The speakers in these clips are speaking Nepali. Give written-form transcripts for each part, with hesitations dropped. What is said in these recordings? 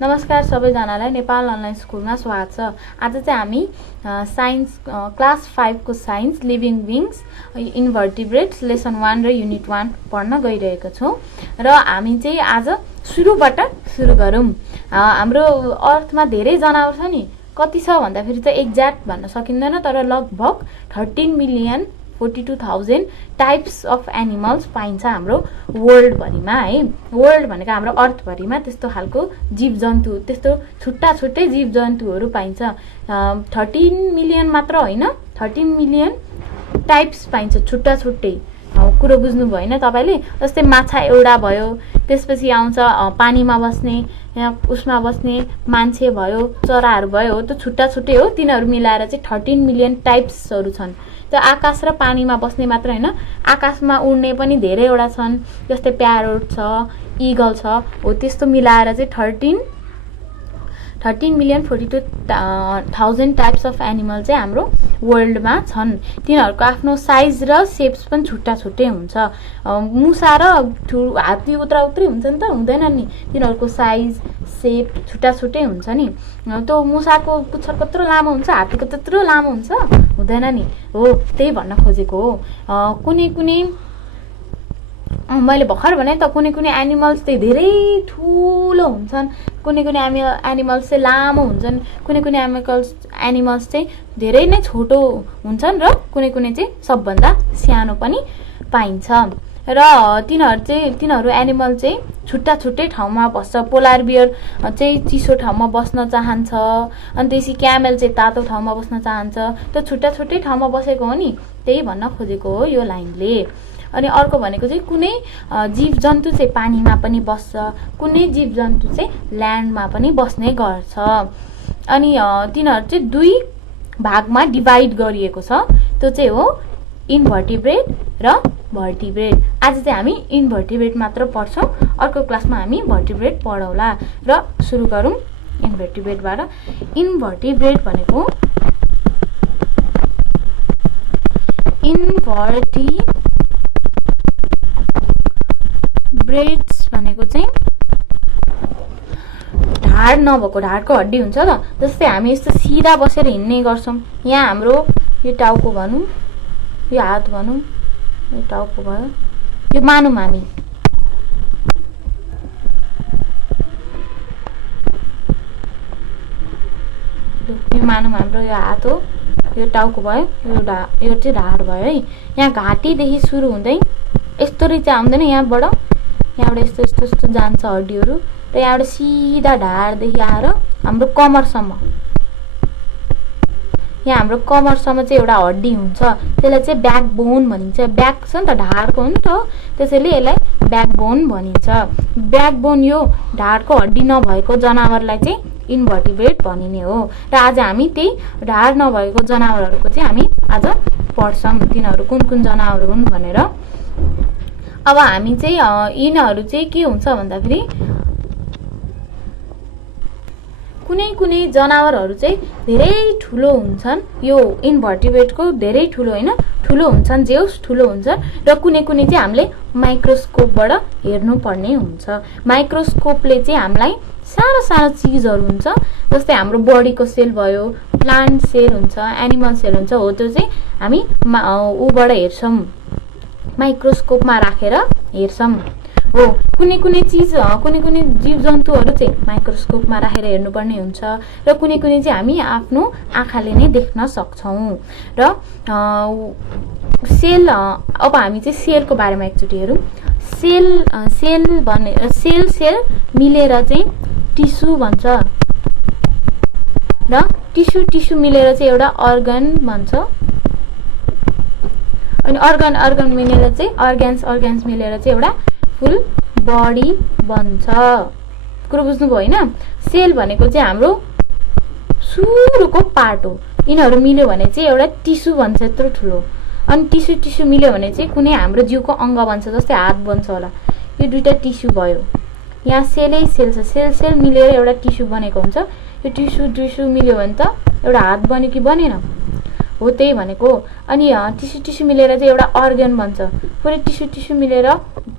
नमस्कार सबैजनालाई नेपाल अनलाइन स्कुलमा स्वागत छ। आज चाहिँ हामी साइन्स क्लास 5 को साइन्स लिभिङ बिङ्स इन्भर्टिब्रेट्स लेसन 1 र युनिट 1 पढ्न गइरहेको छौं र हामी चाहिँ आज सुरुबाट सुरु गरौँ। हाम्रो अर्थमा धेरै जनावर छ नि, कति छ भन्दाखेरि चाहिँ एक्ज्याक्ट भन्न सकिँदैन, तर लगभग 13,42,000 टाइप्स अफ एनिमल्स पाइन्छ हाम्रो वर्ल्ड भरिमा है। वर्ल्ड भनेको हाम्रो अर्थ भरिमा त्यस्तो खालको जीव जन्तु, त्यस्तो छुट्टा छुट्टै जीव जन्तुहरू पाइन्छ। 13 मिलियन मात्र होइन, 13 मिलियन टाइप्स पाइन्छ छुट्टा छुट्टै। कुरो बुझ्नु भएन तपाईले? जस्तै माछा एउटा भयो, त्यसपछि आउँछ पानीमा बस्ने, उसमा बस्ने मान्छे भयो, चराहरू भयो, त्यो छुट्टा छुट्टै हो। तिनीहरू मिलाएर चाहिँ 13 मिलियन टाइप्सहरू छन्। त्यो आकाश र पानीमा बस्ने मात्र होइन, आकाशमा उड्ने पनि धेरैवटा छन्। जस्तै प्यारोट छ, इगल छ, हो त्यस्तो मिलाएर चाहिँ 13,42,000 टाइप्स अफ एनिमल चाहिँ हाम्रो वर्ल्डमा छन्। तिनीहरूको आफ्नो साइज र सेप्स पनि छुट्टा छुट्टै हुन्छ। मुसा र हात्ती उत्रा उत्रै हुन्छ नि त, हुँदैन नि। तिनीहरूको साइज सेप छुट्टा छुट्टै हुन्छ नि। त्यो मुसाको पुच्छर कत्रो लामो हुन्छ, हात्तीको त्यत्रो लामो हुन्छ, हुँदैन नि। हो त्यही भन्न खोजेको हो। कुनै कुनै मैले भर्खर भने त कुनै कुनै एनिमल्स चाहिँ धेरै ठुलो हुन्छन्, कुनै कुनै एनिमल्स चाहिँ लामो हुन्छन्, कुनै कुनै एनिमल्स चाहिँ धेरै नै छोटो हुन्छन् र कुनै कुनै चाहिँ सबभन्दा सानो पनि पाइन्छ। र तिनीहरू एनिमल चाहिँ छुट्टा छुट्टै ठाउँमा बस्छ। पोलार बियर चाहिँ चिसो ठाउँमा बस्न चाहन्छ, अनि त्यसपछि क्यामेल चाहिँ तातो ठाउँमा बस्न चाहन्छ। त्यो छुट्टा छुट्टै ठाउँमा बसेको हो नि, त्यही भन्न खोजेको हो यो लाइनले। अनि अर्को भनेको चाहिँ कुनै जीव जन्तु चाहिँ पानीमा पनि बस्छ, कुनै जीव जन्तु चाहिँ ल्यान्डमा पनि बस्ने गर्छ। अनि तिनीहरू चाहिँ दुई भागमा डिभाइड गरिएको छ। त्यो चाहिँ हो इन्भर्टिब्रेट र भर्टिब्रेट। आज चाहिँ हामी इन्भर्टिब्रेट मात्र पढ्छौँ, अर्को क्लासमा हामी भर्टिब्रेट पढौला। र सुरु गरौँ इन्भर्टिब्रेटबाट। इन्भर्टिब्रेट भनेको ब्रेड्स भनेको चाहिँ ढाड नभएको, ढाडको हड्डी हुन्छ त। जस्तै हामी यस्तो सिधा बसेर हिँड्ने गर्छौँ। यहाँ हाम्रो यो टाउको भनौँ, यो हात भनौँ, यो टाउको भयो, यो मानौँ हामी। यो मानौँ हाम्रो यो हात हो, यो टाउको भयो, यो चाहिँ ढाड भयो है। यहाँ घाँटीदेखि सुरु हुँदै यस्तो चाहिँ आउँदैन, यहाँबाट यस्तो यस्तो यस्तो जान्छ हड्डीहरू, र यहाँबाट सिधा ढाडदेखि आएर हाम्रो कमरसम्म, यहाँ हाम्रो कमरसम्म चाहिँ एउटा हड्डी हुन्छ। त्यसलाई चाहिँ ब्याकबोन भनिन्छ। ब्याक छ नि त, ढाडको हो नि त, त्यसैले यसलाई ब्याकबोन भनिन्छ। ब्याकबोन यो ढाडको हड्डी नभएको जनावरलाई चाहिँ इन्भर्टिब्रेट भनिने हो। र आज हामी त्यही ढाड नभएको जनावरहरूको चाहिँ हामी आज पढ्छौँ, तिनीहरू कुन कुन जनावर हुन् भनेर। अब हामी चाहिँ यिनीहरू चाहिँ के हुन्छ भन्दाखेरि कुनै कुनै जनावरहरू चाहिँ धेरै ठुलो हुन्छन्। यो इन्भर्टिब्रेटको धेरै ठुलो होइन, ठुलो हुन्छन्, जे होस् ठुलो हुन्छ। र कुनै कुनै चाहिँ हामीले माइक्रोस्कोपबाट हेर्नुपर्ने हुन्छ। माइक्रोस्कोपले चाहिँ हामीलाई सानो सानो चिजहरू हुन्छ, जस्तै हाम्रो बडीको सेल भयो, प्लान्ट सेल हुन्छ, एनिमल सेल हुन्छ, हो त्यो चाहिँ हामी ऊबाट हेर्छौँ, माइक्रोस्कोपमा राखेर हेर्छौँ। हो कुनै कुनै चिज, कुनै कुनै जीव जन्तुहरू चाहिँ माइक्रोस्कोपमा राखेर हेर्नुपर्ने हुन्छ, र कुनै कुनै चाहिँ हामी आफ्नो आँखाले नै देख्न सक्छौँ। र सेल, अब हामी चाहिँ सेलको बारेमा एकचोटि हेरौँ। सेल मिलेर चाहिँ टिस्यु भन्छ, र टिस्यु मिलेर चाहिँ एउटा अर्गन भन्छ। अनि अर्गन मिलेर चाहिँ अर्ग्यान्स मिलेर चाहिँ एउटा फुल बडी बन्छ। कुरो बुझ्नुभयो होइन? सेल भनेको चाहिँ हाम्रो सुरुको पार्ट हो। यिनीहरू मिल्यो भने चाहिँ एउटा टिस्यु बन्छ यत्रो ठुलो। अनि टिस्यु मिल्यो भने चाहिँ कुनै हाम्रो जिउको अङ्ग बन्छ, जस्तै हात बन्छ होला। यो दुईटा टिस्यु भयो। यहाँ सेलै सेल छ, सेल मिलेर एउटा टिस्यु बनेको हुन्छ। यो टिस्यु मिल्यो भने त एउटा हात बन्यो कि बनेन? हो त्यही भनेको। अनि टिस्यु मिलेर चाहिँ एउटा अर्गन बन्छ। पुरै टिस्यु मिलेर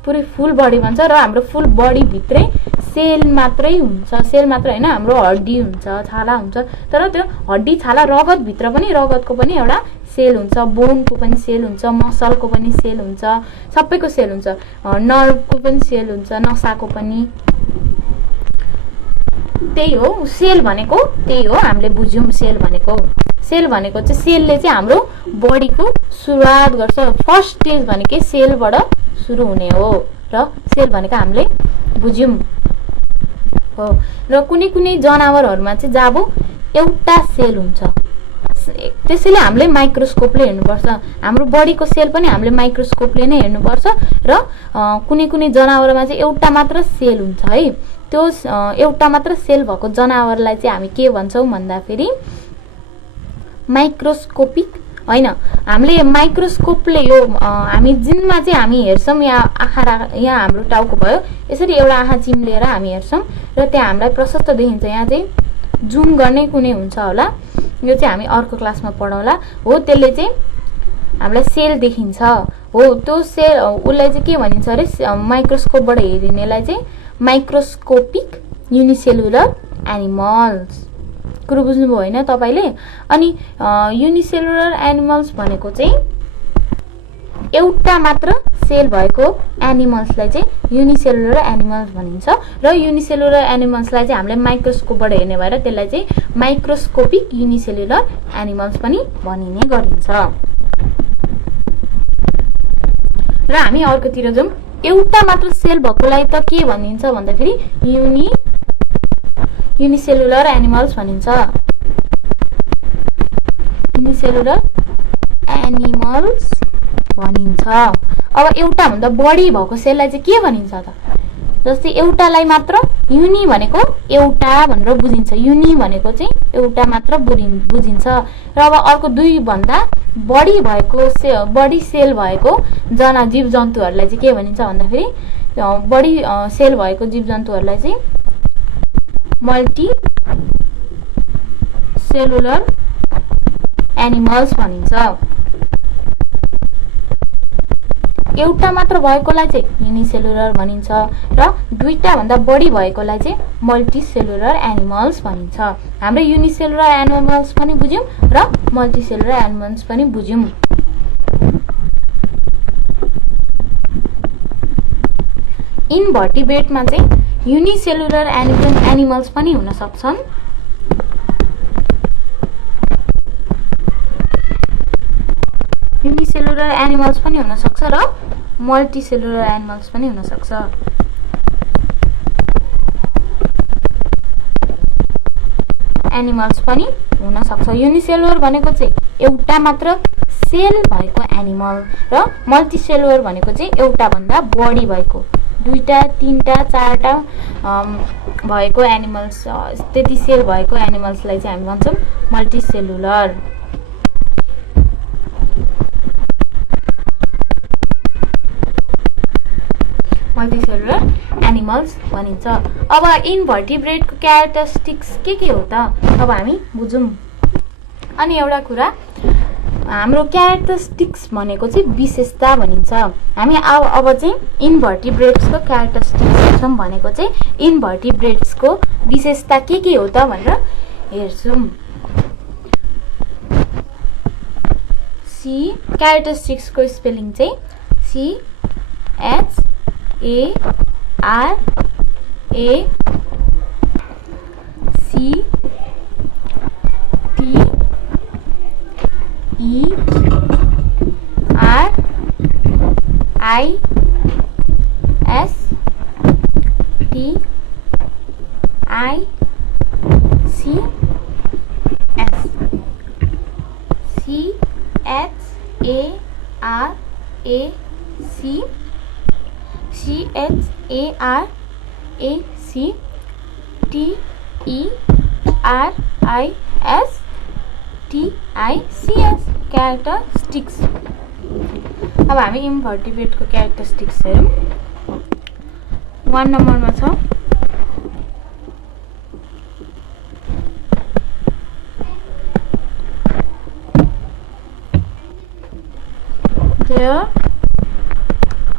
पुरै फुल बडी बन्छ। र हाम्रो फुल बडी भित्रै सेल मात्रै हुन्छ, सेल मात्र होइन, हाम्रो हड्डी हुन्छ, छाला हुन्छ, तर त्यो हड्डी छाला रगतभित्र पनि रगतको पनि एउटा सेल हुन्छ, बोनको पनि सेल हुन्छ, मसलको पनि सेल हुन्छ, सबैको सेल हुन्छ, नर्भको पनि सेल हुन्छ, नसाको पनि। त्यही हो सेल भनेको, त्यही हो हामीले बुझ्यौँ सेल भनेको। सेल भनेको चाहिँ सेलले चाहिँ हाम्रो बडीको सुरुवात गर्छ। फर्स्ट स्टेज भनेकै सेलबाट सुरु हुने हो र सेल भनेको हामीले बुझ्यौँ हो। र कुनै कुनै जनावरहरूमा चाहिँ जब एउटा सेल हुन्छ, त्यसैले हामीले माइक्रोस्कोपले हेर्नुपर्छ। हाम्रो बडीको सेल पनि हामीले माइक्रोस्कोपले नै हेर्नुपर्छ र कुनै कुनै जनावरमा चाहिँ एउटा मात्र सेल हुन्छ है। त्यो एउटा मात्र सेल भएको जनावरलाई चाहिँ हामी के भन्छौँ भन्दाखेरि माइक्रोस्कोपिक होइन, हामीले माइक्रोस्कोपले यो हामी जुनमा चाहिँ हामी हेर्छौँ, यहाँ आँखा यहाँ हाम्रो टाउको भयो, यसरी एउटा आँखा चिम्लेर हामी हेर्छौँ र त्यहाँ हामीलाई प्रशस्त देखिन्छ। यहाँ चाहिँ जुम गर्ने कुनै हुन्छ होला, यो चाहिँ हामी अर्को क्लासमा पढाउँला हो। त्यसले चाहिँ हामीलाई सेल देखिन्छ हो। त्यो सेल उसलाई चाहिँ के भनिन्छ अरे, माइक्रोस्कोपबाट हेरिनेलाई चाहिँ माइक्रोस्कोपिक युनिसेलुलर एनिमल्स। कुरो बुझ्नुभयो होइन तपाईँले? अनि युनिसेलुलर एनिमल्स भनेको चाहिँ एउटा मात्र सेल भएको एनिमल्सलाई चाहिँ युनिसेलुलर एनिमल्स भनिन्छ र युनिसेलुलर एनिमल्सलाई चाहिँ हामीले माइक्रोस्कोपबाट हेर्ने भएर त्यसलाई चाहिँ माइक्रोस्कोपिक युनिसेलुलर एनिमल्स पनि भनिने गरिन्छ। र हामी अर्कोतिर जाउँ। एउटा मात्र सेल भएकोलाई त के भनिन्छ भन्दाखेरि युनिसेलुलर एनिमल्स भनिन्छ। युनिसेलुलर एनिमल्स भनिन्छ। अब एउटा भन्दा बढी भएको सेललाई चाहिँ के भनिन्छ त? जस्तै एउटालाई मात्र युनि भनेको एउटा भनेर बुझिन्छ, युनि भनेको चाहिँ एउटा मात्र बुझिन्छ। र अब अर्को दुई भन्दा बढी भएको बढी सेल भएको जीव जन्तुहरूलाई चाहिँ के भनिन्छ भन्दाखेरि बढी सेल भएको जीव जन्तुहरूलाई चाहिँ मल्टी सेलुलर एनिमल्स भनिन्छ। एउटा मात्र भएकोलाई चाहिँ युनिसेलुलर भनिन्छ र दुईटा भन्दा बढी भएकोलाई चाहिँ मल्टिसेलुलर एनिमल्स भनिन्छ। हाम्रो युनिसेलुलर एनिमल्स पनि बुझ्यौँ र मल्टिसेलुलर एनिमल्स पनि बुझ्यौँ। इन्भर्टिब्रेटमा चाहिँ युनिसेलुलर एनिमल्स पनि हुन सक्छन्। युनिसेलुलर एनिमल्स पनि हुन सक्छ र मल्टिसेलुलर एनिमल्स पनि हुन सक्छ। एनिमल्स पनि हुन सक्छ। युनिसेलुलर भनेको चाहिँ एउटा मात्र सेल भएको एनिमल र मल्टिसेलुलर भनेको चाहिँ एउटा भन्दा बढी भएको, दुईटा तीनटा चारटा भएको एनिमल्स, त्यति सेल भएको एनिमल्सलाई चाहिँ हामी भन्छौँ मल्टिसेलुलर। मल्टिसेलुलर एनिमल्स भनिन्छ। अब इन्भर्टिब्रेटको क्यारेक्टरिस्टिक्स के हो त अब हामी बुझौँ। अनि एउटा कुरा, हाम्रो क्यारेक्टरिस्टिक्स भनेको चाहिँ विशेषता भनिन्छ। हामी अब चाहिँ इन्भर्टिब्रेट्सको क्यारेक्टरिस्टिक्स भनेको चाहिँ इन्भर्टिब्रेट्सको विशेषता के हो त भनेर हेर्छौँ। सी क्यारेक्टरिस्टिक्सको स्पेलिङ चाहिँ CHARACTERISTICS क्यारेक्टरिस्टिक्स। अब हामी इन्भर्टिब्रेटको क्यारेक्टरिस्टिक्स हेरौँ। 1 नम्बरमा छ there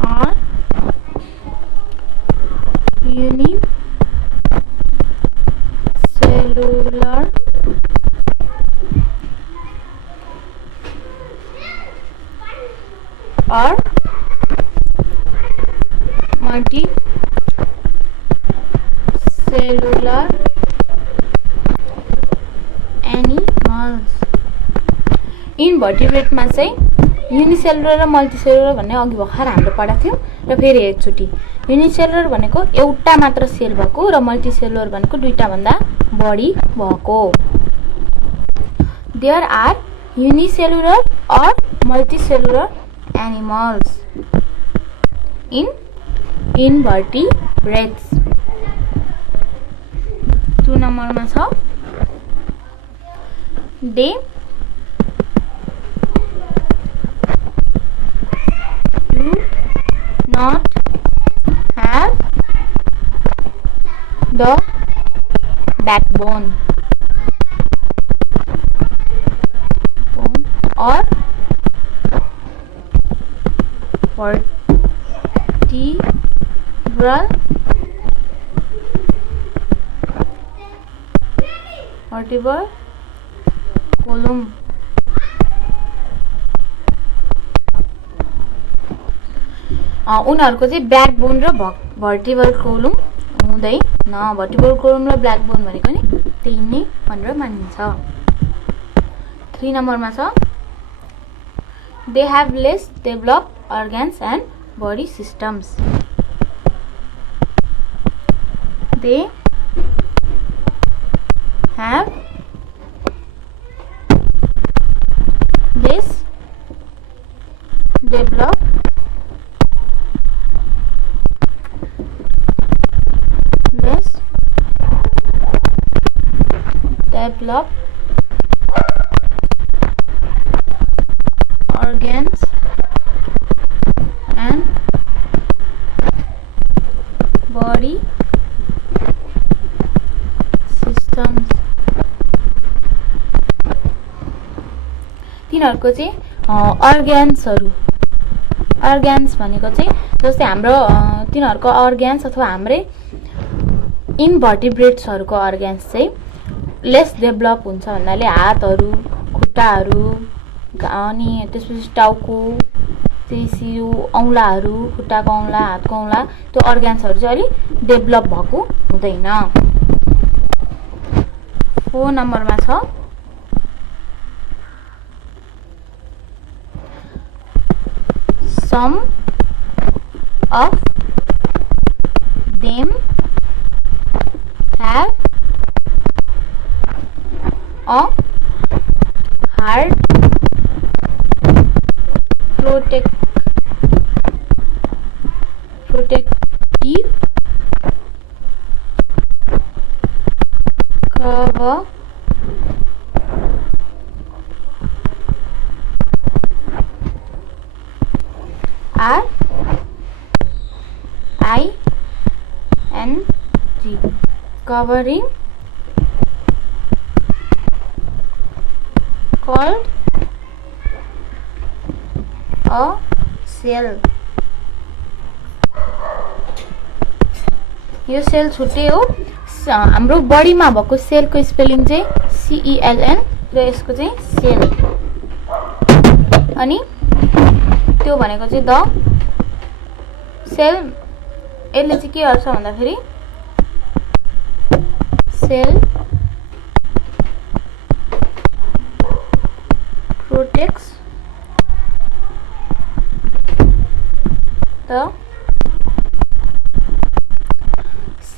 are unicellular multicellular or multicellular animals. इन्भर्टिब्रेटमा चाहिँ युनिसेलुलर र मल्टिसेलुलर भन्ने अघि भर्खर हामीले पढाएको थियौँ र फेरि एकचोटि युनिसेलुलर भनेको एउटा मात्र सेल भएको र मल्टिसेलुलर भनेको दुईटा भन्दा बढी भएको. There are unicellular or multicellular animals in इन्भर्टिब्रेट्स. 2 नम्बरमा छ they do not have the backbone or vertebral column. उनीहरूको चाहिँ ब्याकबोन र भर्टिबल कोलुम हुँदैन. भर्टिबल कोलुम र ब्याकबोन भनेको नि त्यही नै भनेर मानिन्छ. 3 नम्बरमा छ they have lace develop organs and body systems. They have less developed organs and body systems. तिनीहरूको चाहिँ अर्ग्यान्स भनेको चाहिँ जस्तै हाम्रो तिनीहरूको अर्ग्यान्स अथवा हाम्रै इन्भर्टिब्रेट्सहरूको अर्ग्यान्स चाहिँ लेस डेभलप हुन्छ भन्नाले हातहरू, खुट्टाहरू अनि त्यसपछि टाउको, शिर, औँलाहरू, खुट्टाको औँला, हातको औँला, त्यो अर्ग्यान्सहरू चाहिँ अलि डेभलप भएको हुँदैन. 4 नम्बरमा छ some of them have a hard protective cover R-I-N-G covering called a cell. यो सेल छुट्टै हो. हाम्रो बडीमा भएको सेलको स्पेलिङ चाहिँ CELN र यसको चाहिँ सेल. अनि त्यो भनेको चाहिँ द सेल. यसले चाहिँ के गर्छ भन्दाखेरि cell protects the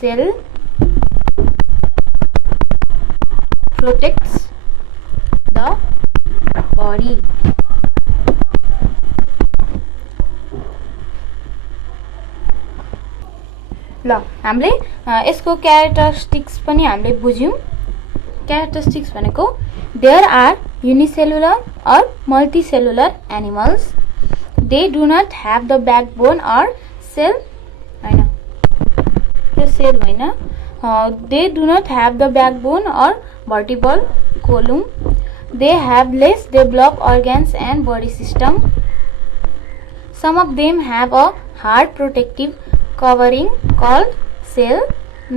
cell protects the body. ल हामीले यसको क्यारेक्टरिस्टिक्स पनि हामीले बुझ्यौं. क्यारेक्टरिस्टिक्स भनेको there are unicellular or multicellular animals. They do not have the backbone or cell हैन यो सेल होइन. They do not have the backbone or vertebral column. They have less developed organs and body system. Some of them have a hard protective covering called cell.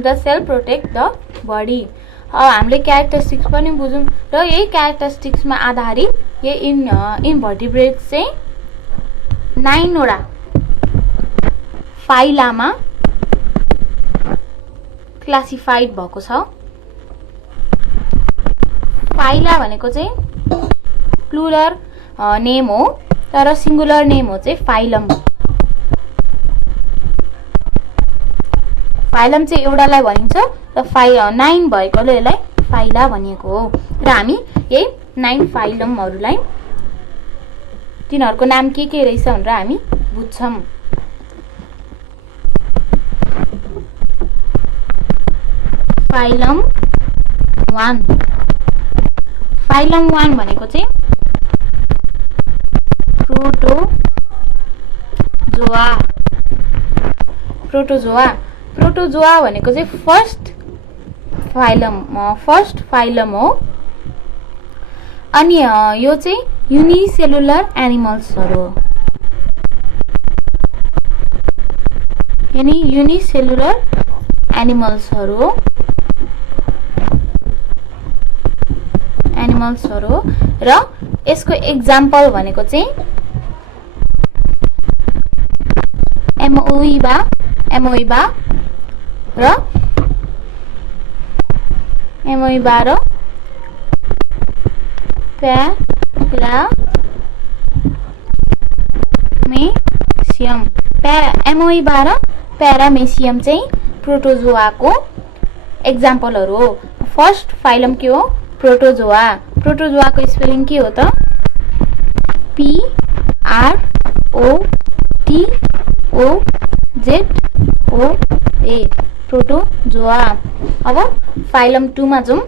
The cell protect the body. अब हामीले क्यारेक्टरिस्टिक्स पनि बुझौँ र यही क्यारेक्टरिस्टिक्समा आधारित यही इन्भर्टिब्रेट्स चाहिँ 9 वटा फाइलामा क्लासिफाइड भएको छ। फाइला भनेको चाहिँ प्लुरल नेम हो तर सिंगुलर नेम हो चाहिँ फाइलम। फाइलम चाहिँ एउटालाई भनिन्छ र 9 भएकोले यसलाई फाइला भनिएको हो र हामी यही 9 फाइलमहरूलाई तिनीहरूको नाम के रहेछ भनेर हामी बुझ्छौं। फाइलम 1 फाइलम 1 भनेको चाहिँ प्रोटोजोआ। प्रोटोजोआ भनेको चाहिँ फर्स्ट फाइलम हो। अनि यो चाहिँ युनिसेलुलर एनिमल्सहरु हो। यानी युनिसेलुलर एनिमल्सहरु हो र यसको एक्जाम्पल भनेको चाहिँ एमोइबा र प्यारामेसियम चाहिँ प्रोटोजोआको एक्जाम्पलहरु हो। फर्स्ट फाइलम के हो? प्रोटोजोआ। प्रोटोजोआको स्पेलिङ के हो त? PROTOZOA protozoa. अब फाइलम 2 मा जाउँ।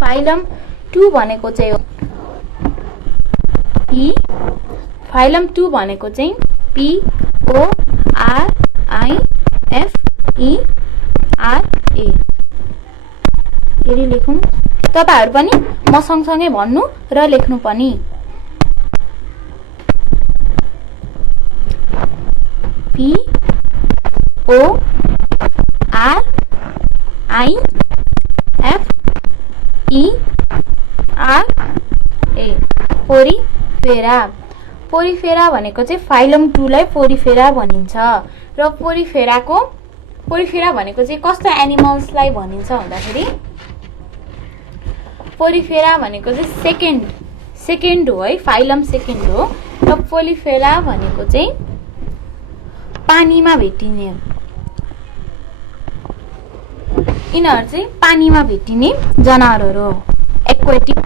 फाइलम 2 भनेको चाहिँ फाइलम 2 भनेको चाहिँ PORIFERA। फेरि लेखौं, तपाईहरु पनि म सँगसँगै भन्नु र लेख्नु पनि। PORIFERA Porifera. पोरिफेरा भनेको चाहिँ फाइलम 2 लाई पोरिफेरा भनिन्छ र पोरिफेरा भनेको चाहिँ कस्ता एनिमल्सलाई भनिन्छ भन्दाखेरि पोरिफेरा भनेको चाहिँ सेकेन्ड हो है, फाइलम सेकेन्ड हो र पोरिफेरा भनेको चाहिँ पानीमा भेटिने। यिनीहरु चाहिँ पानीमा भेटिने जनावरहरु हो। एक्वेटिक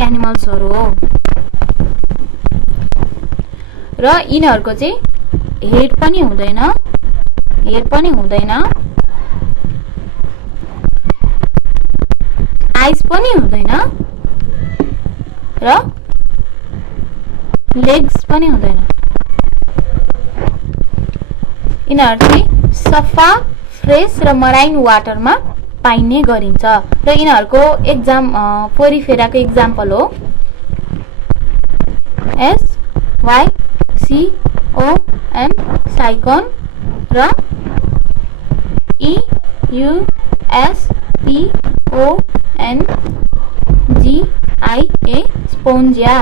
एनिमल्सहरु हो र यिनीहरुको चाहिँ हेड पनि हुँदैन, आइज पनि हुँदैन र लेग्स पनि हुँदैन। यिनीहरु चाहिँ सफा, फ्रेश र मराइन वाटरमा पाइने गरिन्छ र यिनीहरुको पोरिफेराको एक्जाम्पल हो SYCON साइकोन र EUSPONGIA स्पोन्जिया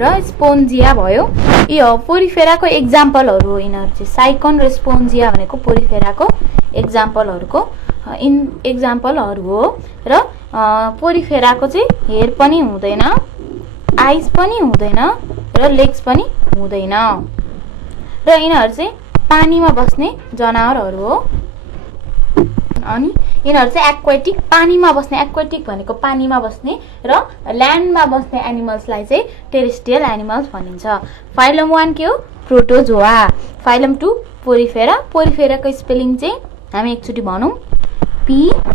र स्पोन्जिया भयो। यो पोरिफेराको एक्जाम्पलहरु हो। यिनीहरु चाहिँ साइकोन र स्पोन्जिया भनेको पोरिफेराको एक्जाम्पलहरु हो र पोरिफेराको चाहिँ हेड पनि हुँदैन, आइज पनि हुँदैन र लेग्स पनि हुँदैन र यिनीहरु चाहिँ पानीमा बस्ने जनावरहरु हो। अनि यिनीहरु चाहिँ एक्वेटिक भनेको पानीमा बस्ने र ल्यान्डमा बस्ने एनिमल्सलाई चाहिँ टेरेस्ट्रियल एनिमल्स भनिन्छ। फाइलम 1 के हो? प्रोटोजोआ। Phylum 2 porifera. पोरिफेराको स्पेलिङ चाहिँ हामी एकचोटी भनौं, PORIFERA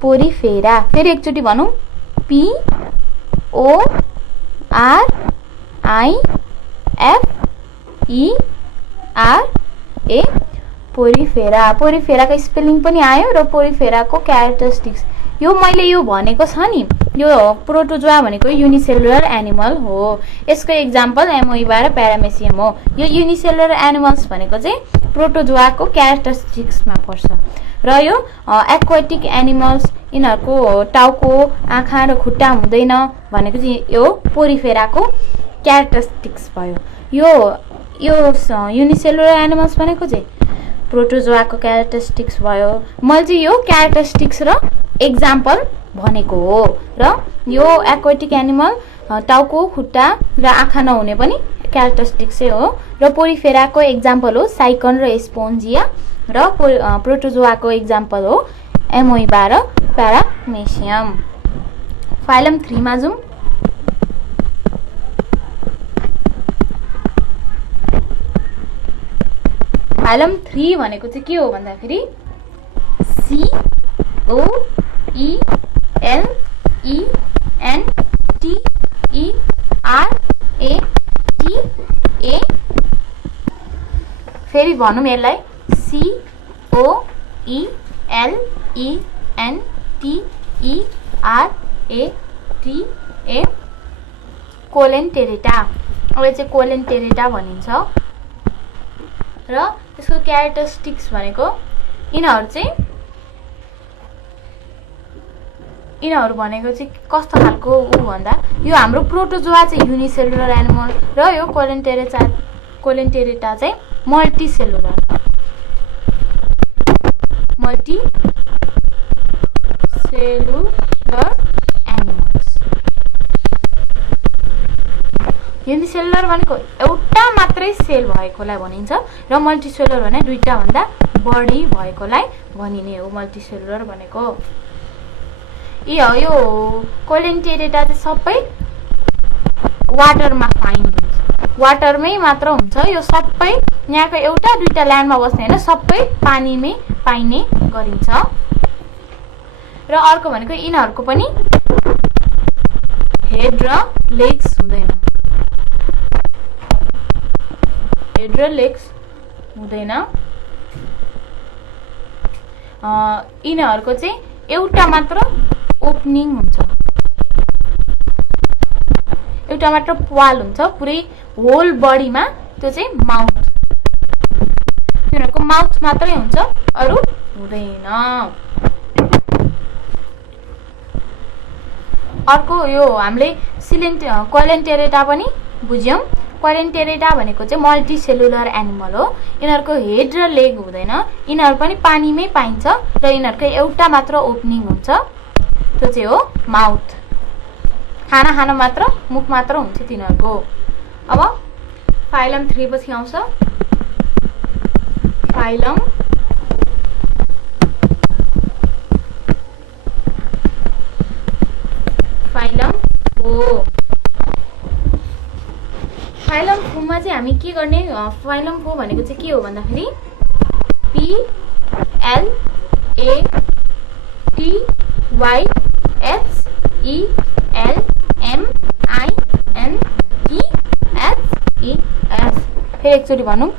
पोरिफेरा। फेरि एकचोटी भनौं, PORIFERA पोरिफेरा पोरिफेरा पोरिफेराको स्पेलिङ पनि आयो र पोरिफेराको क्यारेक्टरिस्टिक्स यो मैले यो भनेको छ नि यो प्रोटोजोआ भनेको युनिसेलुलर एनिमल हो यसको एक्जाम्पल एमोइबा र प्यारामेसियम हो यो युनिसेलुलर एनिमल्स भनेको चाहिँ प्रोटोजोआको क्यारेक्टरिस्टिक्समा पर्छ र यो एक्वाटिक एनिमल्स यिनीहरूको टाउको आँखा र खुट्टा हुँदैन भनेको चाहिँ यो पोरिफेराको क्यारेक्टरिस्टिक्स भयो यो युनिसेलुलर एनिमल्स भनेको चाहिँ प्रोटोजोआको क्यारेक्टरिस्टिक्स भयो मैले चाहिँ यो क्यारेक्टरिस्टिक्स र एक्जाम्पल भनेको हो र यो एक्वाटिक एनिमल टाउको खुट्टा र आँखा नहुने पनि क्यारेक्टरिस्टिक्सै हो र पोरिफेराको एक्जाम्पल हो साइकन र स्पोन्जिया र प्रोटोजोआको एक्जाम्पल हो एमोइबा र प्यारामेसियम फाइलम 3 मा जाउँ फाइलम 3 भनेको चाहिँ के हो भन्दाखेरि COELENTERA फेरि भनौँ यसलाई COELENTERA कोलेन्टेरेटा अब चाहिँ कोलेन्टेरेटा भनिन्छ र यसको क्यारेक्टरिस्टिक्स भनेको यिनीहरू भनेको चाहिँ कस्तो खालको भन्दा यो हाम्रो प्रोटोजोआ चाहिँ युनिसेलुलर एनिमल र यो कोलेन्टेरेटा चाहिँ मल्टिसेलुलर एनिमल्स युनिसेलुलर भनेको एउटा मात्रै सेल भएकोलाई भनिन्छ र मल्टिसेलुलर भने दुईटा भन्दा बढी भएकोलाई भनिने हो मल्टिसेलुलर भनेको यो कोलेन्टेरेटा चाहिँ सबै वाटरमा फाइन्ड हुन्छ वाटरमै मात्र हुन्छ यो सबै यहाँको एउटा दुईटा ल्यान्डमा बस्ने हैन सबै पानीमै पाइने गरिन्छ र अर्को भनेको यिनीहरूको पनि हेड र लेग्स हुँदैन यिनीहरूको चाहिँ एउटा मात्र ओपनिङ हुन्छ एउटा मात्र प्वाल हुन्छ पुरै होल बडीमा त्यो चाहिँ माउथ यिनीहरूको माउथ मात्रै हुन्छ अरु हुँदैन अर्को यो हामीले कोलेन्टेरेटा पनि बुझ्यौं कोलेन्टेरेटा भनेको चाहिँ मल्टिसेलुलर एनिमल हो यिनीहरूको हेड र लेग हुँदैन यिनीहरू पनि पानीमै पाइन्छ र यिनीहरूको एउटा मात्र ओपनिङ हुन्छ त्यो चाहिँ हो माउथ खाना खान मात्र मुख मात्र हुन्छ तिनीहरूको अब फाइलम 3 पछि आउँछ फाइलम फाइलम 4 मा चाहिँ हामी के गर्ने फाइलम 4 भनेको चाहिँ के हो भन्दाखेरि PLATYHELMINTHES फेरि एकचोटि भनौँ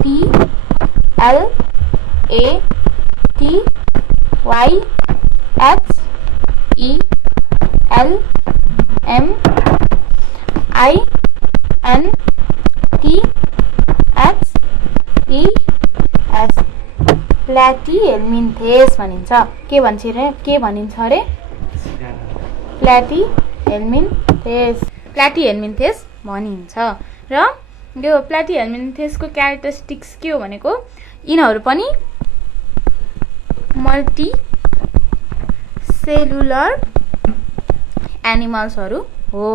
PLATYHELMINTHES प्ल्याटिहेल्मिन्थेस भनिन्छ के भनिन्छ रे प्ल्याटिहेल्मिन्थेस भनिन्छ र यो प्ल्याटिहेल्मिन्थेसको क्यारेक्टरिस्टिक्स के हो भनेको यिनीहरू पनि मल्टी सेलुलर एनिमल्सहरू हो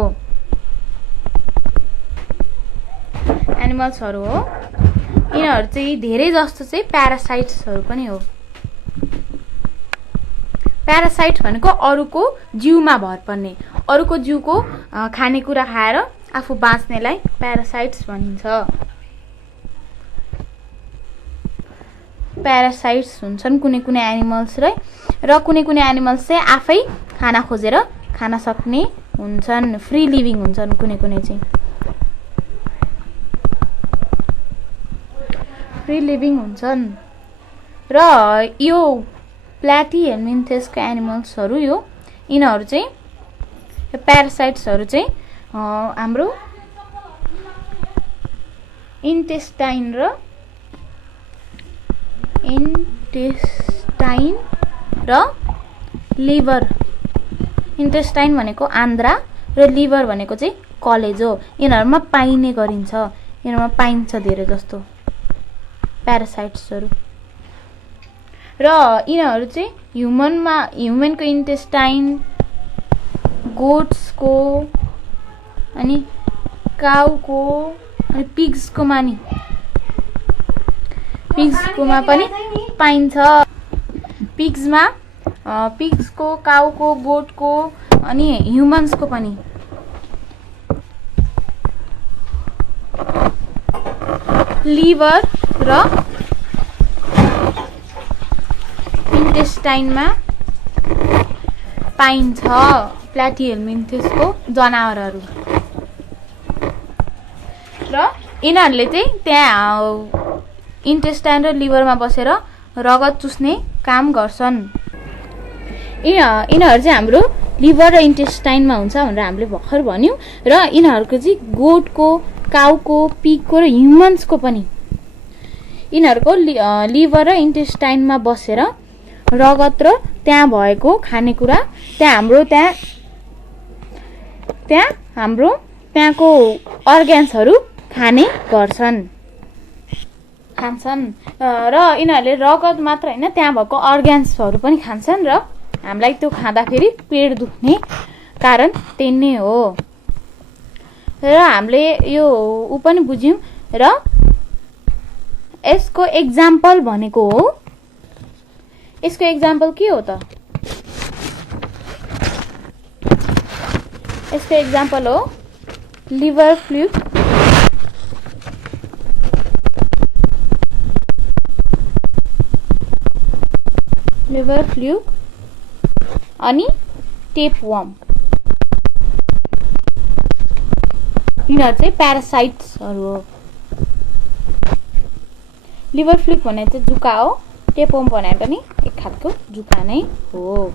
यिनीहरू चाहिँ धेरै जस्तो चाहिँ प्यारासाइट्सहरू पनि हो प्यारासाइट भनेको अरूको जिउमा भर पर्ने अरूको जिउको खानेकुरा खाएर आफू बाँच्नेलाई प्यारासाइट्स भनिन्छ प्यारासाइट्स हुन्छन् कुनै कुनै एनिमल्स र कुनै कुनै एनिमल्स चाहिँ आफै खाना खोजेर खान सक्ने हुन्छन्, फ्री लिभिङ हुन्छन् कुनै कुनै चाहिँ फ्री लिभिङ हुन्छन्। र यो प्ल्याटिहेल्मिन्थेसको एनिमल्सहरू यिनीहरू चाहिँ प्यारासाइट्सहरू चाहिँ हाम्रो इन्टेस्टाइन र लिभर, इन्टेस्टाइन भनेको आन्द्रा र लिभर भनेको चाहिँ कलेज हो, यिनीहरूमा पाइने गरिन्छ, यिनीहरूमा पाइन्छ धेरै जस्तो प्यारासाइट्सहरू। र यिनीहरू चाहिँ ह्युमनको इन्टेस्टाइन, गोट्सको अनि काउको अनि पिग्सकोमा पनि पाइन्छ। पिग्सको, काउको, गोटको अनि ह्युमन्सको पनि। लिभर र इन्टेस्टाइनमा पाइन्छ प्ल्याटिहेल्मिन्थेसको जनावरहरू। र यिनीहरूले चाहिँ त्यहाँ इन्टेस्टाइन र लिभरमा बसेर रगत चुस्ने काम गर्छन्। यिनीहरू चाहिँ हाम्रो लिभर र इन्टेस्टाइनमा हुन्छ भनेर हामीले भर्खर भन्यौँ। र यिनीहरूको चाहिँ गोटको, काउको, पिगको र ह्युमन्सको पनि यिनीहरूको लिभर र इन्टेस्टाइनमा बसेर रगत र त्यहाँ भएको खानेकुरा त्यहाँको अर्ग्यान्सहरू खान्छन्। र यिनीहरूले रगत मात्र होइन त्यहाँ भएको अर्ग्यान्सहरू पनि खान्छन् र हामीलाई त्यो खाँदाखेरि पेट दुख्ने कारण त्यही नै हो। र हामीले यो पनि बुझ्यौँ। र यसको एक्जाम्पल भनेको हो, यसको एक्जाम्पल के हो त? यसको एक्जाम्पल हो लिभर फ्लुक, अनि टेपवर्म। यिनीहरू चाहिँ प्यारासाइट्सहरू हो। लिभर फ्लुक भने चाहिँ जुका हो, टेपवर्म भने पनि एक खालको जुका नै हो।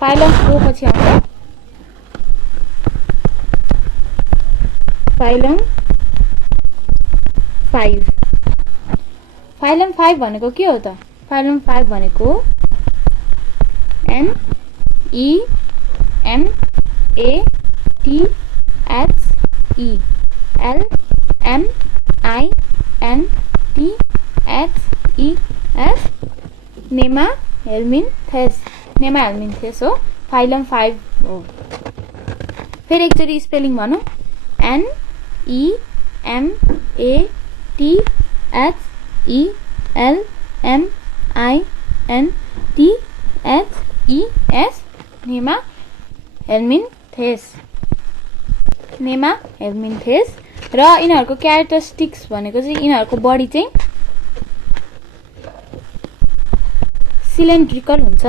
फाइलम 4 पछि आउँछ फाइलम 5। फाइलम 5 भनेको के हो त? फाइलम 5 भनेको NEMATHELMINTHES नेमाहेल्मिन्थेस हो, फाइलम 5 हो। फेरि एकचोटि स्पेलिङ भनौँ, NEMATHELMINTHES नेमाहेल्मिन्थेस। र यिनीहरूको क्यारेक्टरिस्टिक्स भनेको चाहिँ यिनीहरूको बडी चाहिँ सिलिन्ड्रिकल हुन्छ,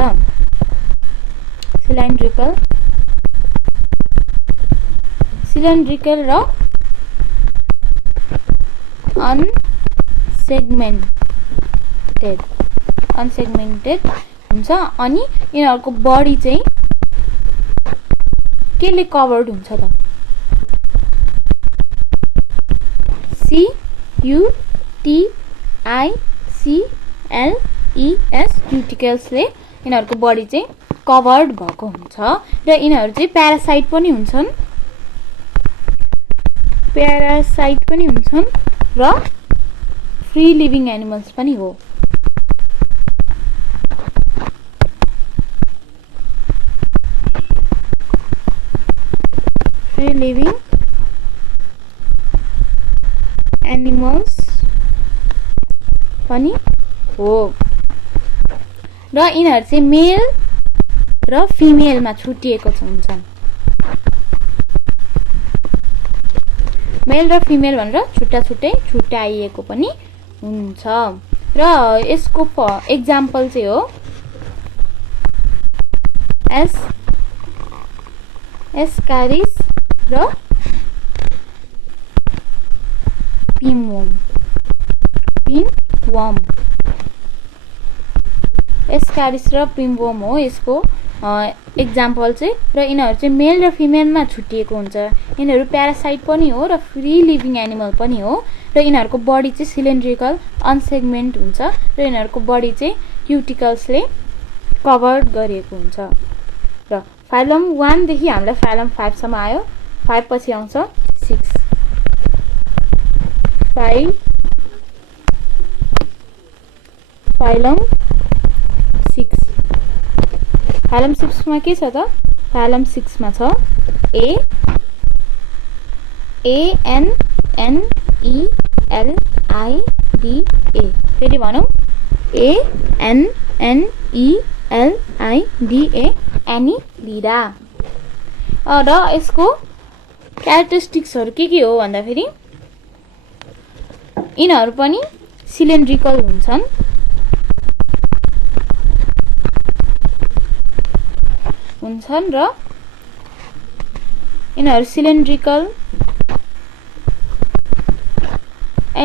सिलिन्ड्रिकल र अनसेगमेन्टेड हुन्छ। अनि यिनीहरूको बडी चाहिँ केले कभर्ड हुन्छ त? CUTICLES क्युटिकल्सले यिनीहरूको बडी चाहिँ कभर्ड भएको हुन्छ। र यिनीहरू चाहिँ प्यारासाइट पनि हुन्छन् र फ्री लिभिङ एनिमल्स पनि हो। फ्री लिभिङ एनिमल्स पनि हो। र यिनीहरू चाहिँ मेल र फिमेलमा छुट्टिएको हुन्छन्। मेल र फिमेल भनेर छुट्टाइएको पनि हुन्छ। र यसको एक्जाम्पल चाहिँ हो एस्कारिस र पिनवर्म एस्कारिस र पिनवर्म हो यसको एक्जाम्पल चाहिँ। र यिनीहरू चाहिँ मेल र फिमेलमा छुट्टिएको हुन्छ। यिनीहरू प्यारासाइट पनि हो र फ्री लिभिङ एनिमल पनि हो र यिनीहरूको बडी चाहिँ सिलिन्ड्रिकल अनसेगमेन्ट हुन्छ र यिनीहरूको बडी चाहिँ क्युटिकल्सले कभर गरिएको हुन्छ। र फाइलम 1 देखि हामीलाई फाइलम 5 सम्म आयो। 5 पछि आउँछ 6। फाइलम 6 फाइलम 6 मा के छ त? फाइलम 6 मा छ ANNELIDA। फेरि भनौँ ANNELIDA एनिलिडा। र यसको क्यारेक्टरिस्टिक्सहरू के हो भन्दाखेरि यिनीहरू पनि सिलिन्ड्रिकल हुन्छन् र यिनीहरू सिलिन्ड्रिकल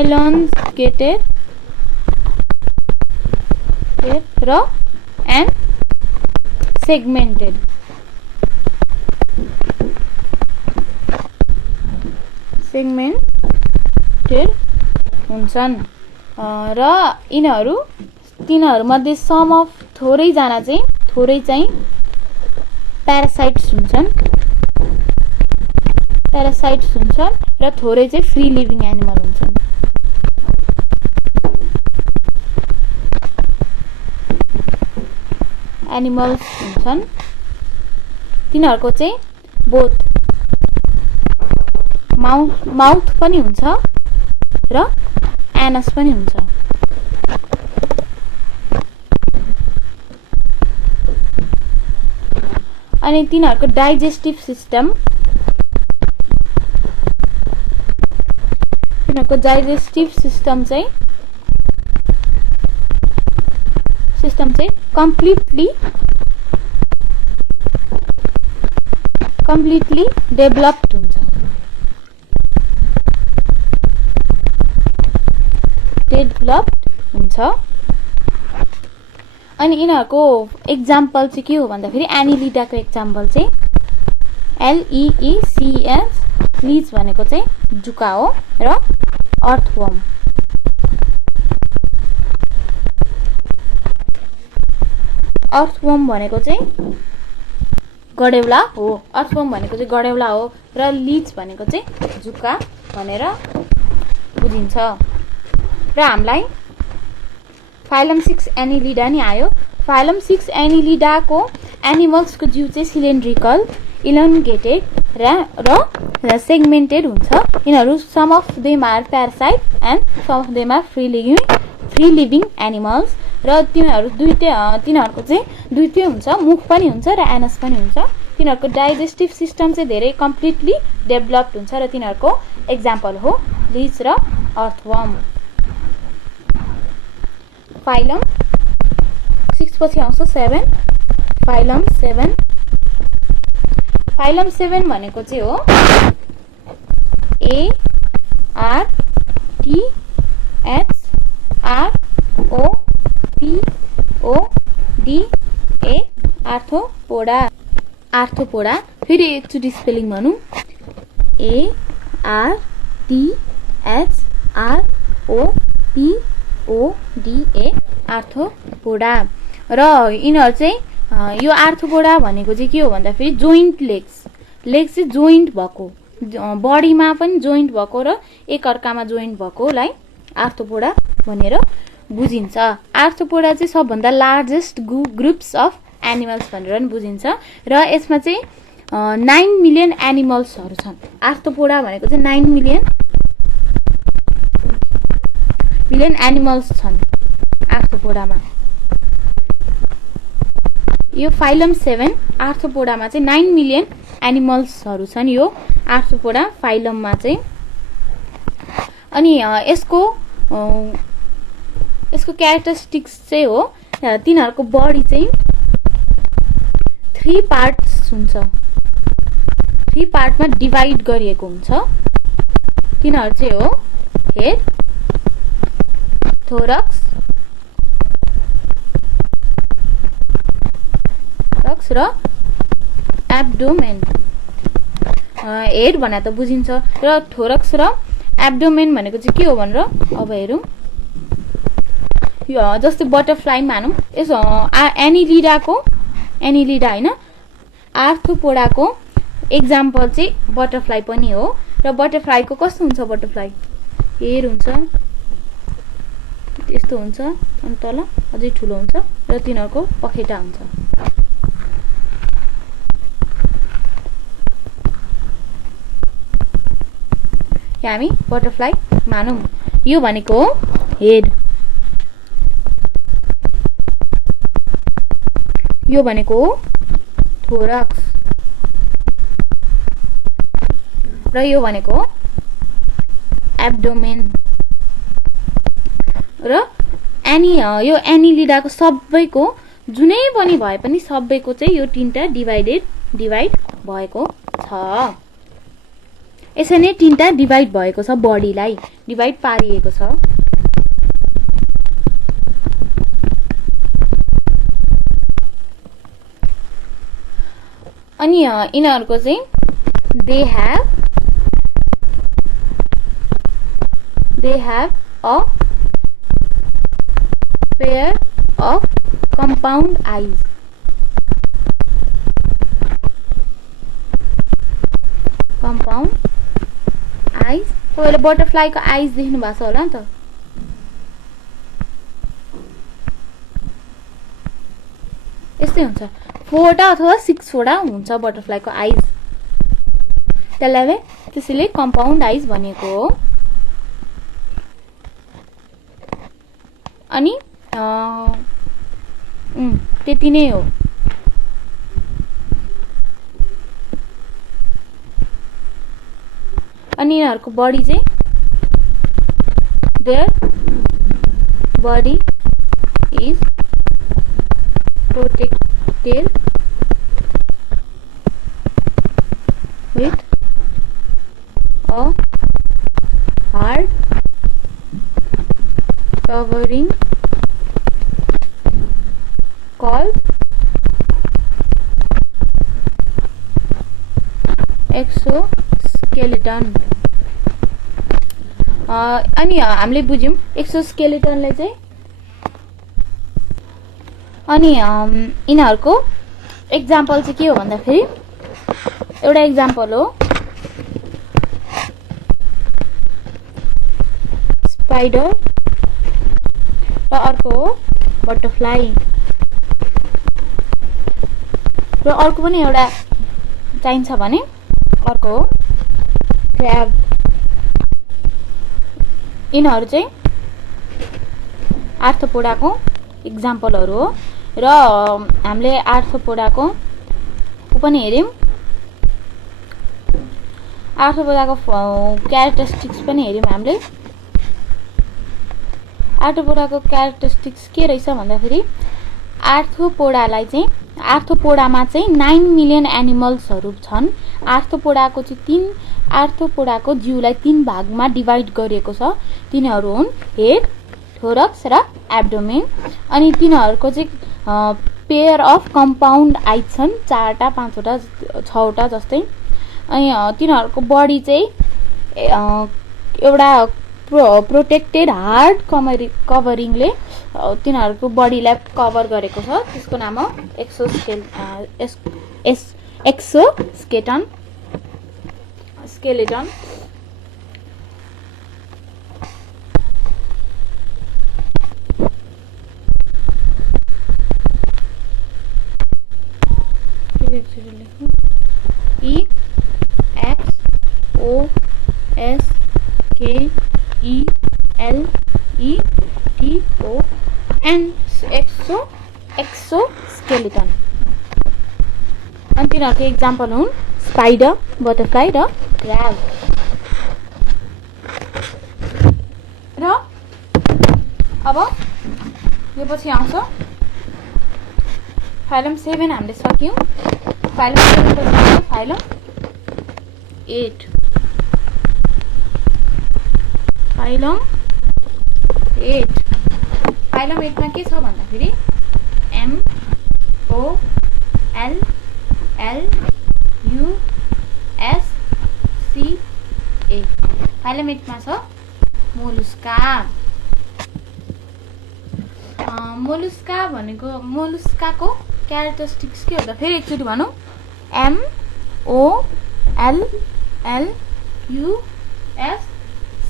elongated र and segmented हुन्छन्। र यिनीहरू तिनीहरू मध्ये सम अफ थोरै चाहिँ प्यारासाइट्स हुन्छन् र थोरै चाहिँ फ्री लिभिङ एनिमल हुन्छन्। तिनीहरूको चाहिँ बोथ माउथ पनि हुन्छ र एनस पनि हुन्छ। अनि तिनीहरूको डाइजेस्टिभ सिस्टम चाहिँ कम्प्लिटली डेभलप्ड हुन्छ। अनि यिनीहरूको एक्जाम्पल चाहिँ के हो भन्दाखेरि एनिलिडाको एक्जाम्पल चाहिँ LEECS लीच भनेको चाहिँ जुका हो र अर्थवर्म भनेको चाहिँ गडेउला हो र लीच भनेको चाहिँ जुका भनेर बुझिन्छ। र हामीलाई फाइलम 6 एनिलिडा नि आयो। फाइलम 6 एनिलिडाको एनिमल्सको जिउ चाहिँ सिलिन्ड्रिकल, इलोन्गेटेड र सेगमेन्टेड हुन्छ। यिनीहरू some of them are parasite and some of them are free living animals. र तिनीहरूको चाहिँ दुईटै हुन्छ, मुख पनि हुन्छ र एनस पनि हुन्छ। तिनीहरूको डाइजेस्टिभ सिस्टम चाहिँ धेरै कम्प्लिटली डेभलप्ड हुन्छ र तिनीहरूको एक्जाम्पल हो लीच र अर्थवर्म। फाइलम 6 पछि आउँछ 7। फाइलम 7 भनेको चाहिँ हो ARTHROPODA आर्थ्रोपोडा। फेरि एकचोटि स्पेलिङ भनौँ ARTHROPODA आर्थ्रोपोडा। र यिनीहरू चाहिँ यो आर्थ्रोपोडा भनेको चाहिँ के हो भन्दाखेरि जोइन्ट लेग्स चाहिँ जोइन्ट भएको, बडीमा पनि जोइन्ट भएको र एकअर्कामा जोइन्ट भएकोलाई आर्थ्रोपोडा भनेर बुझिन्छ। आर्थ्रोपोडा चाहिँ सबभन्दा लार्जेस्ट ग्रुप्स अफ एनिमल्स भनेर पनि बुझिन्छ र यसमा चाहिँ 9 मिलियन एनिमल्सहरू छन्। आर्थ्रोपोडा भनेको चाहिँ 9 मिलियन एनिमल्स छन् आर्थ्रोपोडामा। यो फाइलम 7 आर्थ्रोपोडामा चाहिँ 9 मिलियन एनिमल्सहरू छन् यो आर्थ्रोपोडा फाइलममा चाहिँ। अनि यसको क्यारेक्टरिस्टिक्स चाहिँ हो तिनीहरूको बडी चाहिँ 3 पार्ट्स हुन्छ, 3 पार्टमा डिभाइड गरिएको हुन्छ। तिनीहरू चाहिँ हो हेड, थोरक्स र एब्डोमेन। हेड भने त बुझिन्छ, र थोरक्स र एब्डोमेन भनेको चाहिँ के हो भनेर अब हेरौँ। यो जस्तै बटरफ्लाई मानौँ, यसो एनिलिडाको, एनिलिडा होइन, आर्थ्रोपोडाको एक्जाम्पल चाहिँ बटरफ्लाई पनि हो। र बटरफ्लाईको कस्तो हुन्छ, बटरफ्लाई हेड हुन्छ, यस्तो हुन्छ, अनि तल अझै ठुलो हुन्छ, र तिनीहरूको पखेटा हुन्छ। यहाँ हामी बटरफ्लाई मानौँ, यो भनेको हेड, यो भनेको थोरक्स, र यो भनेको एब्डोमेन। र यो एनिलिडाको सबैको जुनै पनि भए पनि सबैको चाहिँ यो 3टा डिभाइड भएको छ। यसरी नै 3टा डिभाइड भएको छ, बडीलाई डिभाइड पारिएको छ। अनि यिनीहरूको चाहिँ they have a pair of compound eyes. Compound eyes, तपाईँले बटरफ्लाईको आइज देख्नु भएको छ होला नि त। यस्तै हुन्छ, 4वटा अथवा 6वटा हुन्छ बटरफ्लाईको आइज, त्यसलाई त्यसैले कम्पाउन्ड आइज भनेको हो। अनि त्यति नै हो। अनि यिनीहरूको बडी चाहिँ there body is protected with a hard covering called exoskeleton. अनि हामीले बुझ्यौँ एक्सोस्केलेटनले चाहिँ, अनि यिनीहरूको एक्जाम्पल चाहिँ के हो भन्दाखेरि, एउटा एक्जाम्पल हो स्पाइडर, र अर्को हो बटरफ्लाई, र अर्को पनि एउटा चाहिन्छ भने अर्को हो क्र्याब। यिनीहरू चाहिँ आर्थ्रोपोडाको एक्जाम्पलहरू हो। र हामीले आर्थ्रोपोडाको पनि हेऱ्यौँ, आर्थ्रोपोडाको क्यारेक्टरिस्टिक्स पनि हेऱ्यौँ हामीले। आर्थ्रोपोडाको क्यारेक्टरिस्टिक्स के रहेछ भन्दाखेरि, आर्थ्रोपोडालाई चाहिँ, आर्थ्रोपोडामा चाहिँ 9 मिलियन एनिमल्सहरू छन्। आर्थ्रोपोडाको जिउलाई 3 भागमा डिभाइड गरिएको छ। तिनीहरू हुन् हेड, थोरक्स र एब्डोमेन। अनि तिनीहरूको चाहिँ पेयर अफ कम्पाउन्ड आइज छन्, 4वटा 5वटा 6वटा जस्तै। अनि तिनीहरूको बडी चाहिँ एउटा प्रोटेक्टेड हार्ड कभरिङले तिनीहरूको बडीलाई कभर गरेको छ। त्यसको नाम हो एक्सोस्केलेटन। EXOSKELETON, exoskeleton. अनि तिनीहरूको एक्जाम्पल हुन् स्पाइडर, बटरफ्लाई र क्र्याब। र अब यो पछि आउँछ फाइलम 7 हामीले सक्यौँ। फाइलम 7 पछि फाइलम 8 फाइलम 8 फाइलम 8 मा के छ भन्दाखेरि M O L L U S C A phylum 8 मा छ मोलुस्का। मोलुस्का भनेको मोलुस्काको क्यारेक्टरिस्टिक्स के हो त फेरि एकचोटी भनौं M O L L U S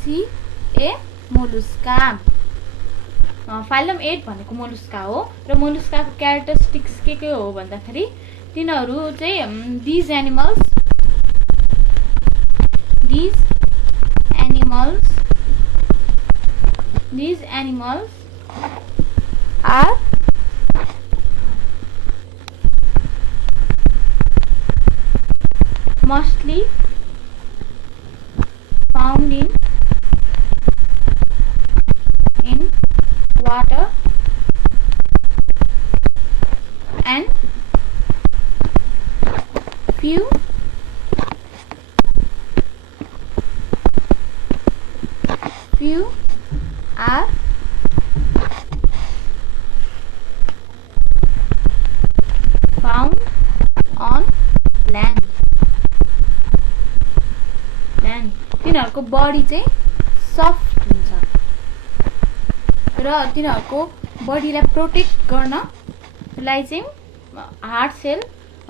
C A Mollusca. Phylum 8 भनेको मोलुस्का हो र मोलुस्काको क्यारेक्टरिस्टिक्स के हो भन्दाखेरि तिनीहरु चाहिँ these animals are mostly found in water and few are found on land तिनीहरुको बडी चाहिँ सफ्ट हुन्छ र तिनीहरुको बडीलाई प्रोटेक्ट गर्नलाई चाहिँ हार्ड सेल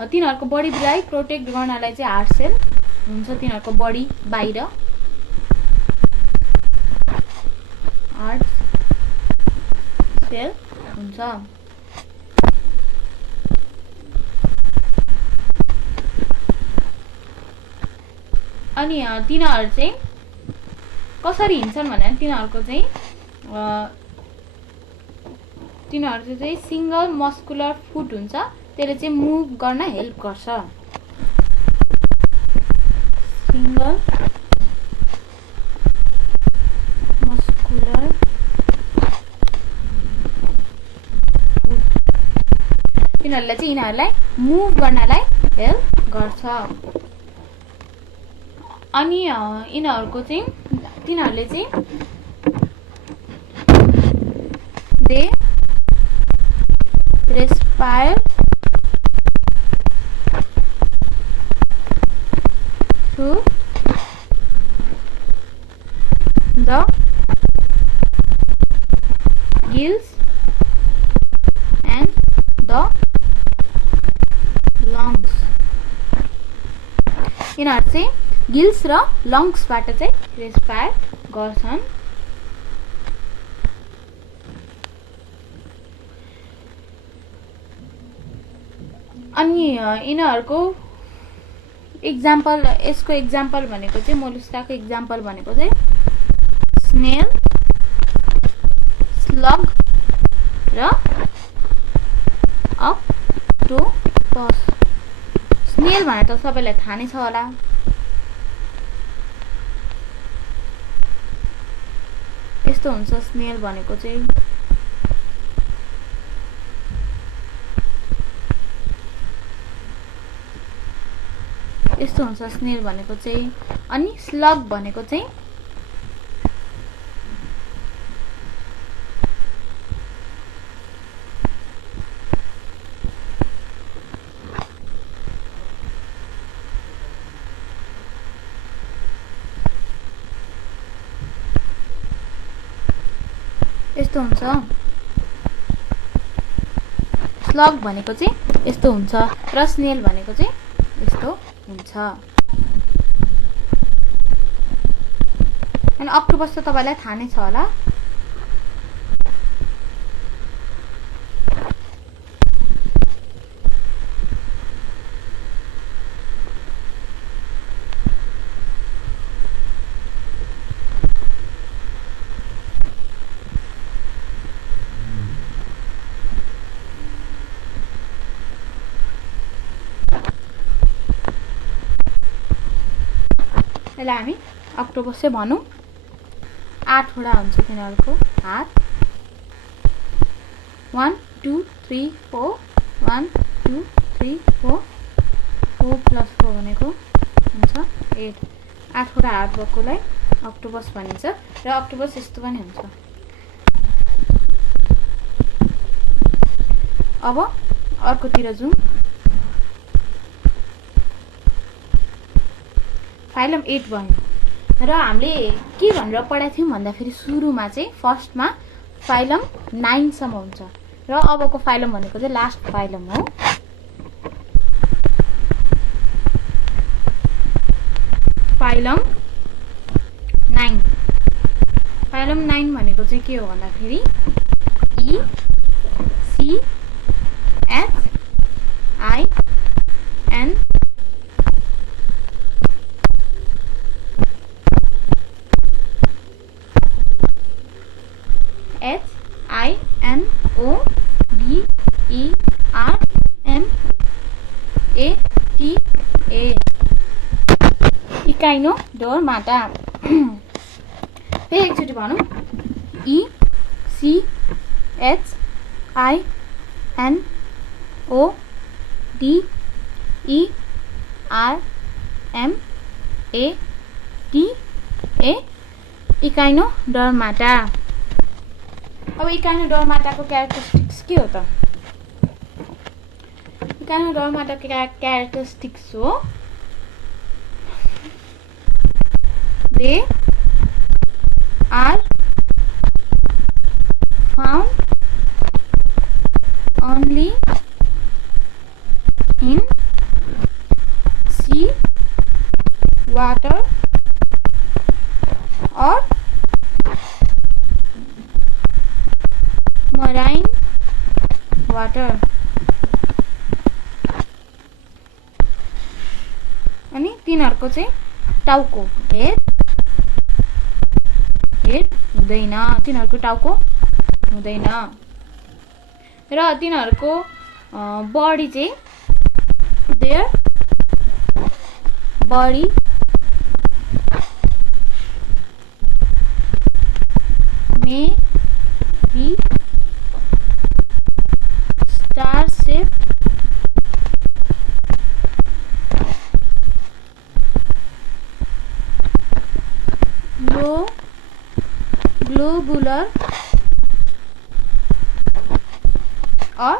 तिनीहरुको बडीलाई प्रोटेक्ट गर्नलाई चाहिँ हार्ड सेल हुन्छ तिनीहरुको बडी बाहिर हार्ड सेल हुन्छ। अनि तिनीहरु चाहिँ कसरी हिँड्छन् भने तिनीहरुको चाहिँ सिंगल मस्कुलर फुट हुन्छ त्यसले चाहिँ मुभ गर्न हेल्प गर्छ। सिंगल मस्कुलर फुट तिनीहरुले चाहिँ यिनीहरुलाई मुभ गर्नलाई हेल्प गर्छ। अनि यिनीहरुको चाहिँ तिनीहरुले चाहिँ they respire through the gills and the lungs यिनीहरु चाहिँ गिल्स र लंग्सबाट चाहिँ रेस्पायर गर्छन्। अनि यिनीहरुको एक्जाम्पल यसको एक्जाम्पल भनेको चाहिँ मोलुस्काको एक्जाम्पल भनेको चाहिँ स्नेल स्लग र अक्टोपस। स्नेल भने त सबैलाई थाहा नै छ होला यस्तो हुन्छ स्नेल भनेको चाहिँ यस्तो हुन्छ स्नेल भनेको चाहिँ अनि स्लग भनेको चाहिँ यस्तो हुन्छ स्लग भनेको चाहिँ यस्तो हुन्छ र स्नेल भनेको चाहिँ यस्तो हुन्छ। अनि अक्टोपस त तपाईलाई थाहा नै छ होला यसलाई हामी अक्टोपस चाहिँ भनौं 8 वटा हुन्छ तिनीहरुको हात 1 2 3 4 1 2 3 4 4 + 4 भनेको हुन्छ 8 8वटा हात भएकोलाई अक्टोपस भनिन्छ र अक्टोपस यस्तो पनि हुन्छ। अब अर्कोतिर जाउँ। फाइलम 8 भयो र हामीले के भनेर पढाएको थियौँ भन्दाखेरि सुरुमा चाहिँ फर्स्टमा फाइलम 9 सम्म हुन्छ र अबको फाइलम भनेको चाहिँ लास्ट फाइलम हो। फाइलम 9 फाइलम 9 भनेको चाहिँ के हो भन्दाखेरि E C H I N H I N O D E R M A T A Echinodermata. फेरि एकचोटि भनौँ E C H I N O D E R M A T A Echinodermata. अब इकाइनोडर्माटाको क्यारेक्टरिस्टिक्स के हो त? इकाइनोडर्माटाको क्यारेक्टरिस्टिक्स हो they are found only in sea water or marine water। अनि तिनीहरुको चाहिँ टाउको हेड हुँदैन, तिनीहरुको टाउको हुँदैन र तिनीहरुको बडी चाहिँ there body may be star shape globular or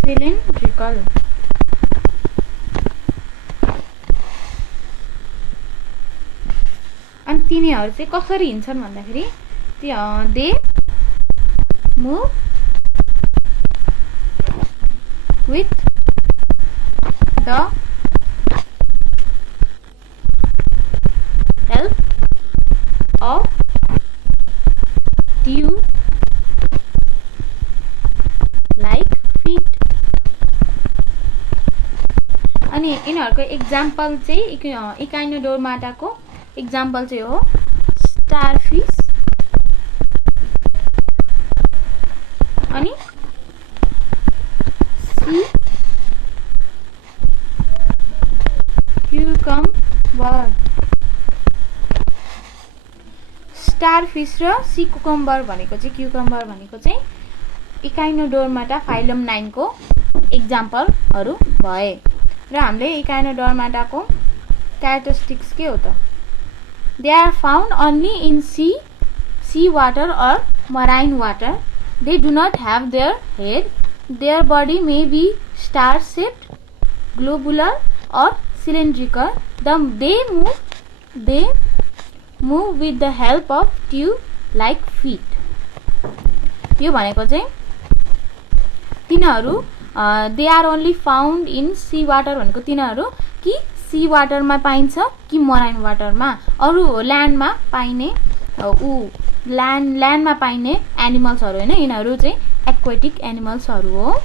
cylindrical। अनि तिनीहरु चाहिँ कसरी हिँड्छन् भन्दाखेरि they move with the help of tube like feet। अनि यिनीहरुको एक्जाम्पल चाहिँ इकाइनोडर्माटाको एक्जाम्पल चाहिँ हो स्टारफिश अनि सी क्युकम्बर। स्टारफिश र सी कुकम्बर भनेको चाहिँ क्युकम्बर भनेको चाहिँ इकाइनोडर्माटा फाइलम 9 को एक्जाम्पलहरु भए र हामीले इकाइनोडर्माटाको क्यारेक्टरिस्टिक्स के हो त? They are found only in sea water or marine water. They do not have their head. Their body may be star shaped, globular or cylindrical. They move with the help of tube like feet। यो भनेको चाहिँ तिनीहरु they are only found in sea water भनेको तिनीहरु कि सी वाटरमा पाइन्छ कि मराइन वाटरमा, अरु ल्यान्डमा पाइने ल्यान्डमा पाइने एनिमल्सहरु हैन, यिनीहरु चाहिँ एक्वाटिक एनिमल्सहरु हो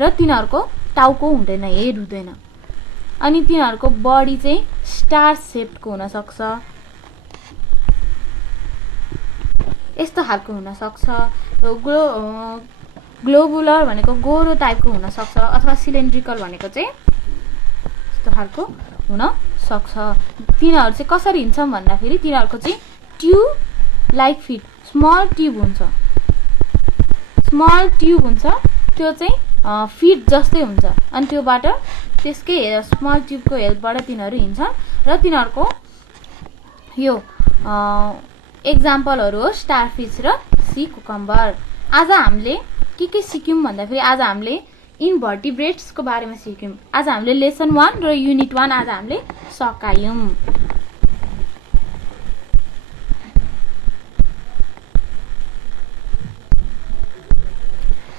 र तिनीहरुको टाउको हुँदैन, हेड हुँदैन। अनि तिनीहरुको बडी चाहिँ स्टार शेपको हुन सक्छ, यस्तो खालको हुन सक्छ। ग्लोबुलर भनेको गोरो टाइपको हुन सक्छ अथवा सिलिन्ड्रिकल भनेको चाहिँ यस्तो खालको हुन सक्छ। तिनीहरु चाहिँ कसरी हिँड्छन् भन्दाखेरि तिनीहरुको चाहिँ tube like fit small tube हुन्छ, त्यो चाहिँ फिट जस्तै हुन्छ अनि त्योबाट त्यसकै स्मल ट्युबको हेल्पबाट तिनीहरू हिँड्छन् र तिनीहरूको यो एक्जाम्पलहरू हो स्टारफिस र सी कुकम्बर। आज हामीले के सिक्यौँ भन्दाखेरि आज हामीले इन्भर्टिब्रेट्सको बारेमा सिक्यौँ। आज हामीले लेसन 1 र युनिट 1 आज हामीले सकायौँ।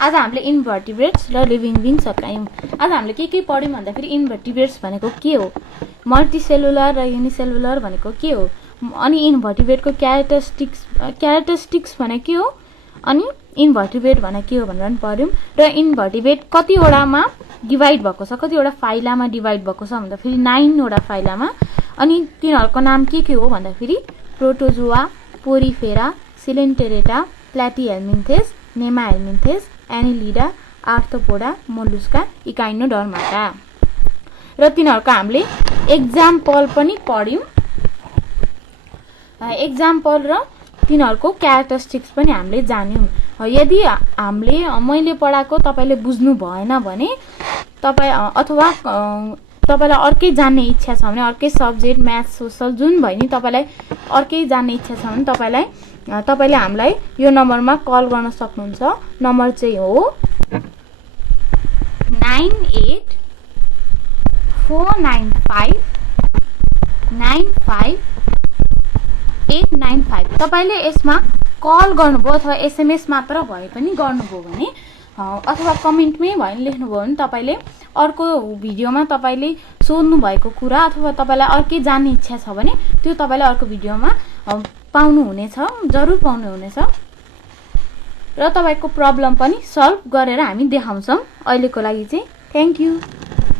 आज हामीले इन्भर्टिब्रेट्स र लिभिङ बिङ सकायौँ। आज हामीले के पढ्यौँ भन्दाखेरि इन्भर्टिब्रेट्स भनेको के हो, मल्टिसेलुलर र युनिसेलुलर भनेको के हो, अनि इन्भर्टिब्रेटको क्यारेक्टरिस्टिक्स भनेको के हो, अनि इन्भर्टिब्रेट भनेको के हो भनेर पनि पढ्यौँ। र इन्भर्टिब्रेट कतिवटामा डिभाइड भएको छ, कतिवटा फाइलामा डिभाइड भएको छ भन्दाखेरि 9 वटा फाइलामा। अनि तिनीहरूको नाम के हो भन्दाखेरि protozoa, porifera, coelenterata, platyhelminthes, nemathelminthes, annelida, arthropoda, mollusca, echinodermata. र तिनीहरूको हामीले एक्जाम्पल पनि पढ्यौँ। एक्जाम्पल र तिनीहरूको क्यारेक्टरिस्टिक्स पनि हामीले जान्यौँ। यदि मैले पढाएको तपाईँले बुझ्नु भएन भने अथवा तपाईँलाई अर्कै जान्ने इच्छा छ भने, अर्कै सब्जेक्ट म्याथ सोसल जुन भयो नि तपाईँलाई अर्कै जान्ने इच्छा छ भने तपाईँले हामीलाई यो नम्बरमा कल गर्न सक्नुहुन्छ। नम्बर चाहिँ हो 9849595895। तपाईँले यसमा कल गर्नुभयो अथवा एसएमएस मात्र भए पनि गर्नुभयो भने अथवा कमेन्टमै भयो भने लेख्नुभयो भने तपाईँले अर्को भिडियोमा तपाईँले सोध्नु भएको कुरा अथवा तपाईँलाई अर्कै जान्ने इच्छा छ भने त्यो तपाईँले अर्को भिडियोमा पाउनुहुनेछ, जरुर पाउनुहुनेछ। र तपाईँको प्रब्लम पनि सल्भ गरेर हामी देखाउँछौँ। अहिलेको लागि चाहिँ थ्याङ्क यू।